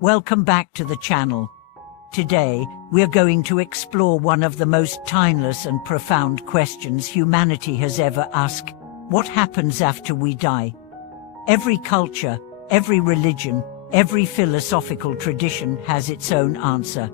Welcome back to the channel. Today, we're going to explore one of the most timeless and profound questions humanity has ever asked. What happens after we die? Every culture, every religion, every philosophical tradition has its own answer.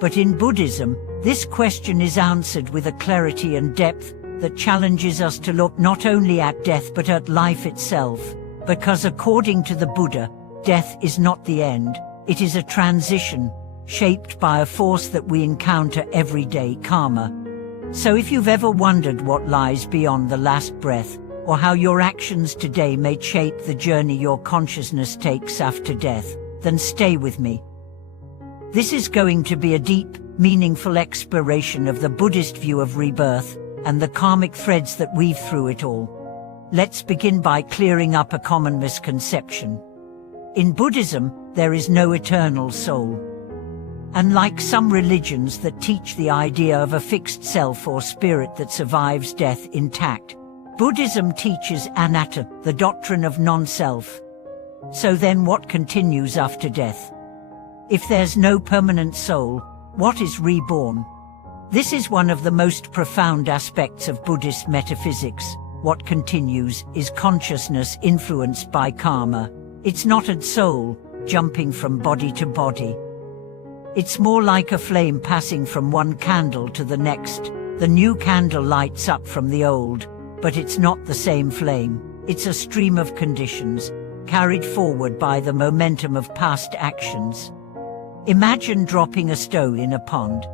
But in Buddhism, this question is answered with a clarity and depth that challenges us to look not only at death but at life itself. Because according to the Buddha, death is not the end, it is a transition, shaped by a force that we encounter every day, karma. So if you've ever wondered what lies beyond the last breath, or how your actions today may shape the journey your consciousness takes after death, then stay with me. This is going to be a deep, meaningful exploration of the Buddhist view of rebirth, and the karmic threads that weave through it all. Let's begin by clearing up a common misconception. In Buddhism, there is no eternal soul. Unlike some religions that teach the idea of a fixed self or spirit that survives death intact, Buddhism teaches anatta, the doctrine of non-self. So then what continues after death? If there's no permanent soul, what is reborn? This is one of the most profound aspects of Buddhist metaphysics. What continues is consciousness influenced by karma. It's not a soul, jumping from body to body. It's more like a flame passing from one candle to the next. The new candle lights up from the old, but it's not the same flame. It's a stream of conditions, carried forward by the momentum of past actions. Imagine dropping a stone in a pond.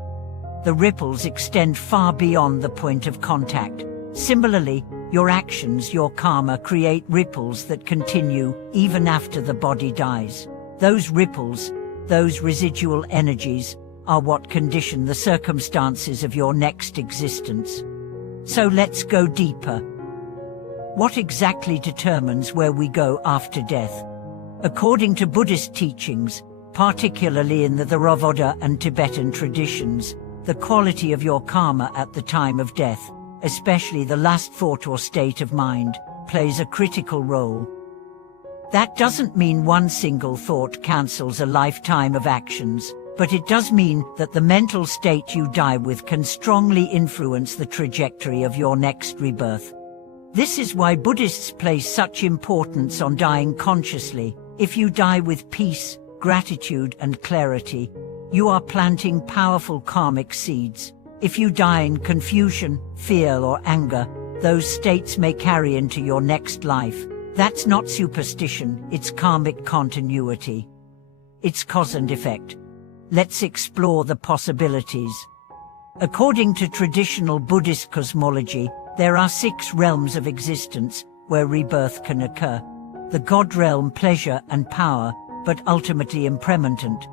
The ripples extend far beyond the point of contact. Similarly, your actions, your karma, create ripples that continue even after the body dies. Those ripples, those residual energies, are what condition the circumstances of your next existence. So let's go deeper. What exactly determines where we go after death? According to Buddhist teachings, particularly in the Theravada and Tibetan traditions, the quality of your karma at the time of death, especially the last thought or state of mind, plays a critical role. That doesn't mean one single thought cancels a lifetime of actions, but it does mean that the mental state you die with can strongly influence the trajectory of your next rebirth. This is why Buddhists place such importance on dying consciously. If you die with peace, gratitude, and clarity, you are planting powerful karmic seeds. If you die in confusion, fear, or anger, those states may carry into your next life. That's not superstition, it's karmic continuity. It's cause and effect. Let's explore the possibilities. According to traditional Buddhist cosmology, there are 6 realms of existence where rebirth can occur. The God realm, pleasure and power, but ultimately impermanent.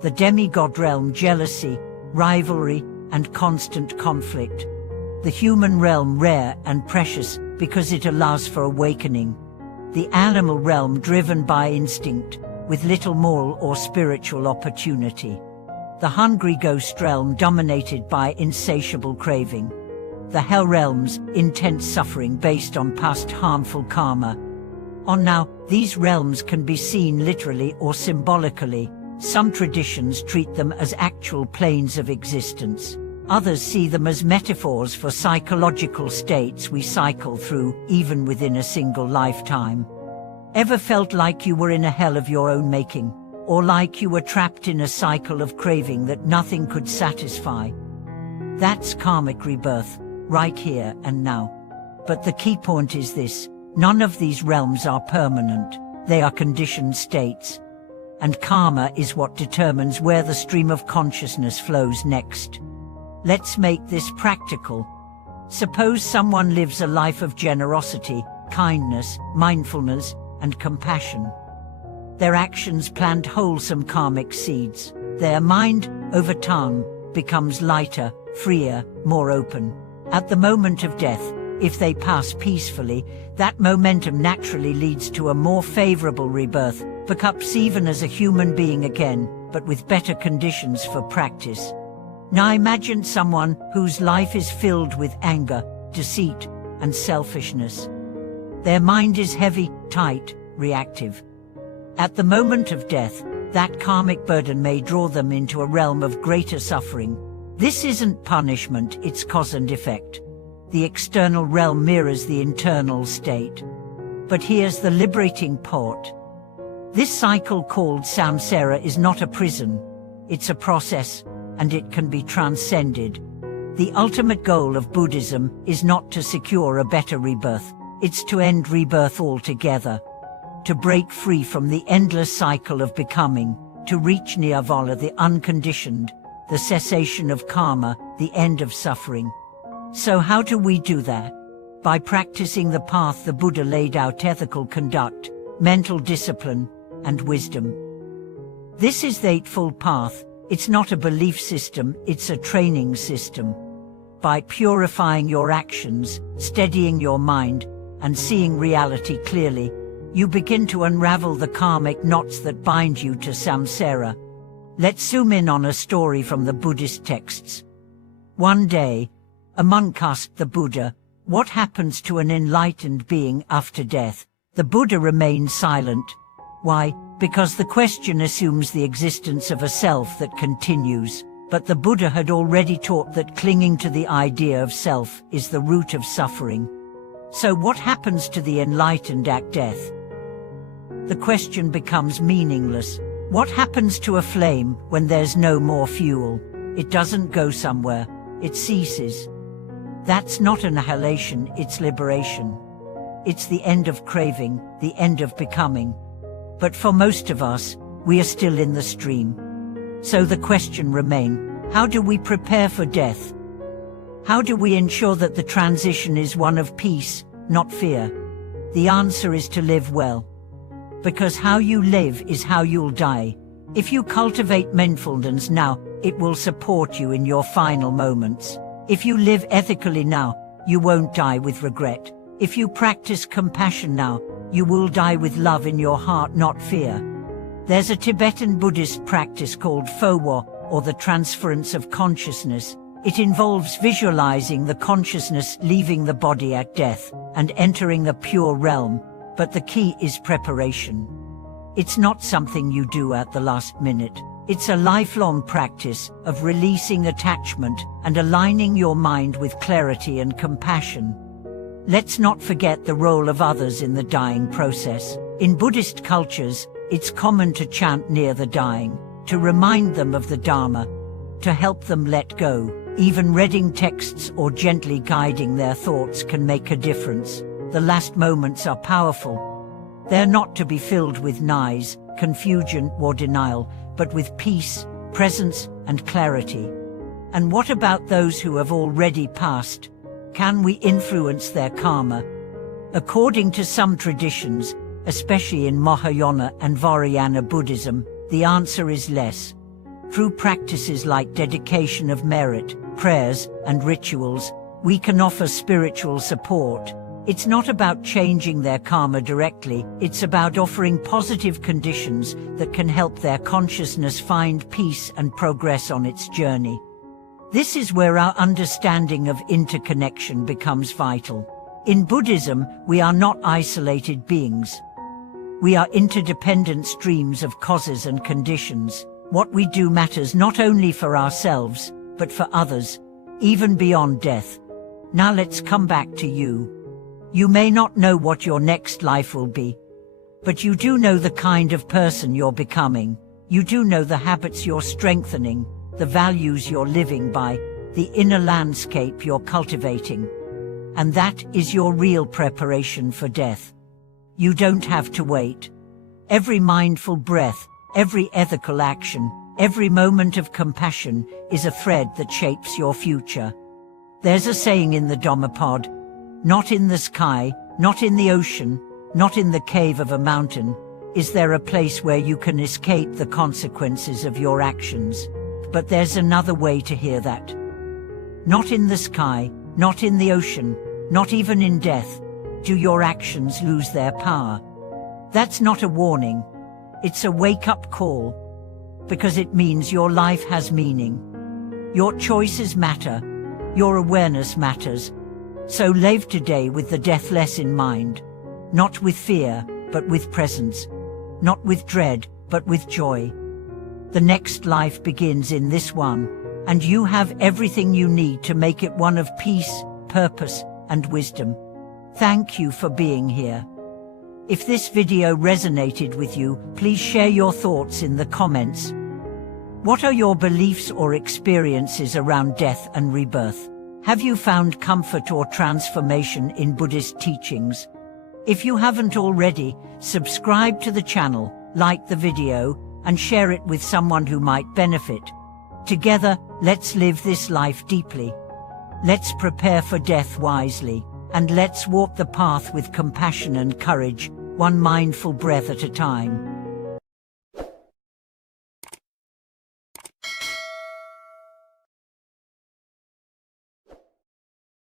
The demigod realm, jealousy, rivalry, and constant conflict. The human realm, rare and precious because it allows for awakening. The animal realm, driven by instinct, with little moral or spiritual opportunity. The hungry ghost realm, dominated by insatiable craving. The hell realms, intense suffering based on past harmful karma. Now, these realms can be seen literally or symbolically. Some traditions treat them as actual planes of existence. Others see them as metaphors for psychological states we cycle through, even within a single lifetime. Ever felt like you were in a hell of your own making? Or like you were trapped in a cycle of craving that nothing could satisfy? That's karmic rebirth, right here and now. But the key point is this: none of these realms are permanent. They are conditioned states. And karma is what determines where the stream of consciousness flows next. Let's make this practical. Suppose someone lives a life of generosity, kindness, mindfulness, and compassion. Their actions plant wholesome karmic seeds. Their mind, over time, becomes lighter, freer, more open. At the moment of death, if they pass peacefully, that momentum naturally leads to a more favorable rebirth, perhaps even as a human being again, but with better conditions for practice. Now imagine someone whose life is filled with anger, deceit, and selfishness. Their mind is heavy, tight, reactive. At the moment of death, That karmic burden may draw them into a realm of greater suffering. This isn't punishment, it's cause and effect. The external realm mirrors the internal state. But here's the liberating part. This cycle called samsara is not a prison. It's a process, and it can be transcended. The ultimate goal of Buddhism is not to secure a better rebirth, it's to end rebirth altogether. To break free from the endless cycle of becoming, to reach nirvana, the unconditioned, the cessation of karma, the end of suffering. So how do we do that? By practicing the path the Buddha laid out: ethical conduct, mental discipline, and wisdom. This is the Eightfold Path. It's not a belief system, it's a training system. By purifying your actions, steadying your mind, and seeing reality clearly, you begin to unravel the karmic knots that bind you to samsara. Let's zoom in on a story from the Buddhist texts. One day, a monk asked the Buddha, "What happens to an enlightened being after death?" The Buddha remained silent. Why? Because the question assumes the existence of a self that continues. But the Buddha had already taught that clinging to the idea of self is the root of suffering. So what happens to the enlightened at death? The question becomes meaningless. What happens to a flame when there's no more fuel? It doesn't go somewhere, it ceases. That's not annihilation, it's liberation. It's the end of craving, the end of becoming. But for most of us, we are still in the stream. So the question remains, how do we prepare for death? How do we ensure that the transition is one of peace, not fear? The answer is to live well. Because how you live is how you'll die. If you cultivate mindfulness now, it will support you in your final moments. If you live ethically now, you won't die with regret. If you practice compassion now, you will die with love in your heart, not fear. There's a Tibetan Buddhist practice called Phowa, or the transference of consciousness. It involves visualizing the consciousness leaving the body at death and entering a pure realm. But the key is preparation. It's not something you do at the last minute. It's a lifelong practice of releasing attachment and aligning your mind with clarity and compassion. Let's not forget the role of others in the dying process. In Buddhist cultures, it's common to chant near the dying, to remind them of the Dharma, to help them let go. Even reading texts or gently guiding their thoughts can make a difference. The last moments are powerful. They're not to be filled with noise, confusion, or denial, but with peace, presence, and clarity. And what about those who have already passed? Can we influence their karma? According to some traditions, especially in Mahayana and Vajrayana Buddhism, the answer is less. Through practices like dedication of merit, prayers, and rituals, we can offer spiritual support. It's not about changing their karma directly, it's about offering positive conditions that can help their consciousness find peace and progress on its journey. This is where our understanding of interconnection becomes vital. In Buddhism, we are not isolated beings. We are interdependent streams of causes and conditions. What we do matters not only for ourselves, but for others, even beyond death. Now let's come back to you. You may not know what your next life will be, but you do know the kind of person you're becoming. You do know the habits you're strengthening, the values you're living by, the inner landscape you're cultivating. And that is your real preparation for death. You don't have to wait. Every mindful breath, every ethical action, every moment of compassion is a thread that shapes your future. There's a saying in the Dhammapad, not in the sky, not in the ocean, not in the cave of a mountain, is there a place where you can escape the consequences of your actions. But there's another way to hear that. Not in the sky, not in the ocean, not even in death, do your actions lose their power. That's not a warning. It's a wake-up call. Because it means your life has meaning. Your choices matter. Your awareness matters. So live today with the deathless in mind. Not with fear, but with presence. Not with dread, but with joy. The next life begins in this one, and you have everything you need to make it one of peace, purpose, and wisdom. Thank you for being here. If this video resonated with you, please share your thoughts in the comments. What are your beliefs or experiences around death and rebirth? Have you found comfort or transformation in Buddhist teachings? If you haven't already, subscribe to the channel, like the video, and share it with someone who might benefit. Together, let's live this life deeply. Let's prepare for death wisely, and let's walk the path with compassion and courage, one mindful breath at a time.